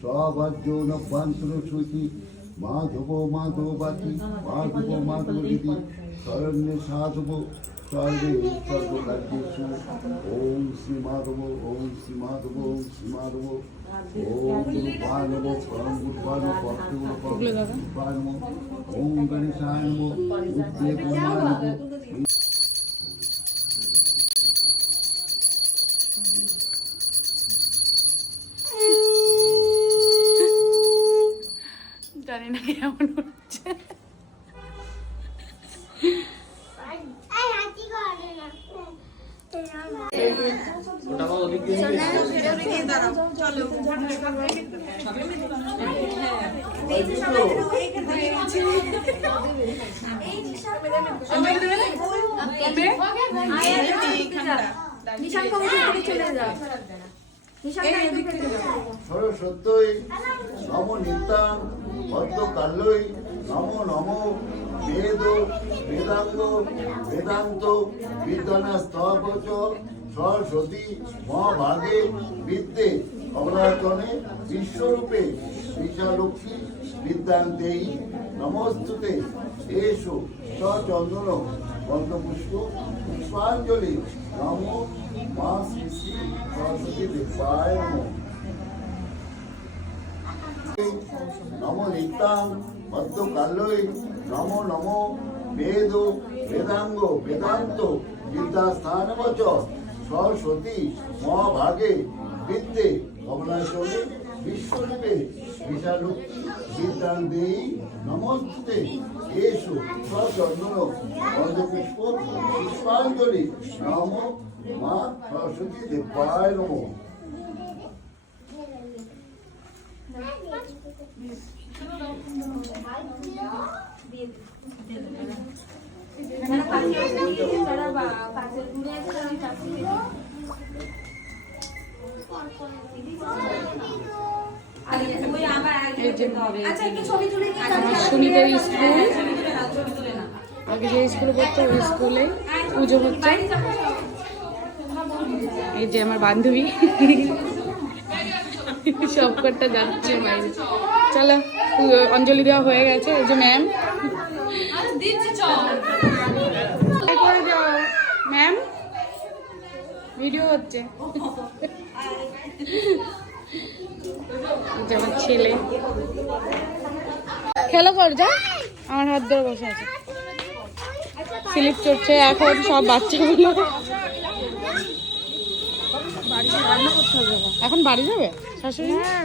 সবাজ্য নভ্যান্তর সূচি মাধব মাধবাতি মাধব মাধবীতি শরণ্যে সাধব সর্বে সর্বকার্যেষু ওম শ্রী মাধব ওম শ্রী মাধব ওম শ্রী মাধব ওম গুরুপায় নমঃ পরম গুরুপায় নমঃ ভক্তগুরুপায় নমঃ ওম গণেশায় নমঃ বুদ্ধে ব্রহ্মায় নমঃ। জানি না কেমন হচ্ছে। সরস্বত্যই নম নিত্যাং ভদ্রকাল্যই নম নম বেদ বেদাঙ্গ বেদান্ত বিদ্যানাস্তবচ সরস্বতী মহাভাগে বিদ্যে কমলাচনে বিশ্বরূপে বিশালক্ষ্মী বিদ্যান্তেই নমস্তুতে এষু সচন্দন গন্ধপুষ্প পুষ্পাঞ্জলি নম মা শ্রী শ্রী সরস্বতী দেবায় নমঃ। নম নিত্যাং ভদ্রকাল্যই নম নম বেদ বেদাঙ্গ বেদান্ত বিদ্যাস্থানবচ সরস্বতী মহাভাগে বিদ্যে কমলাচলে বিশ্বরূপে বিশালক্ষ্মী বিদ্যান্তেই নমস্তুতে এষু সচন্দন গন্ধপুষ্প পুষ্পাঞ্জলি নম মা সরস্বতী দেবায় নমঃ। সুনীতার স্কুল, আগে যে স্কুলে পড়তো ওই স্কুলে পুজো হচ্ছে। এই যে আমার বান্ধবী সবকটা যাচ্ছে বাইরে। চলো অঞ্জলি দেওয়া হয়ে গেছে। এই যে ম্যাম ম্যাম ভিডিও হচ্ছে। আমার ছেলে খেলা কর যা, আমার হাত ধরে বসে আছে। স্লিপ চড়ছে এখন সব বাচ্চাগুলো। এখন বাড়ি যাবে শাশুড়ি?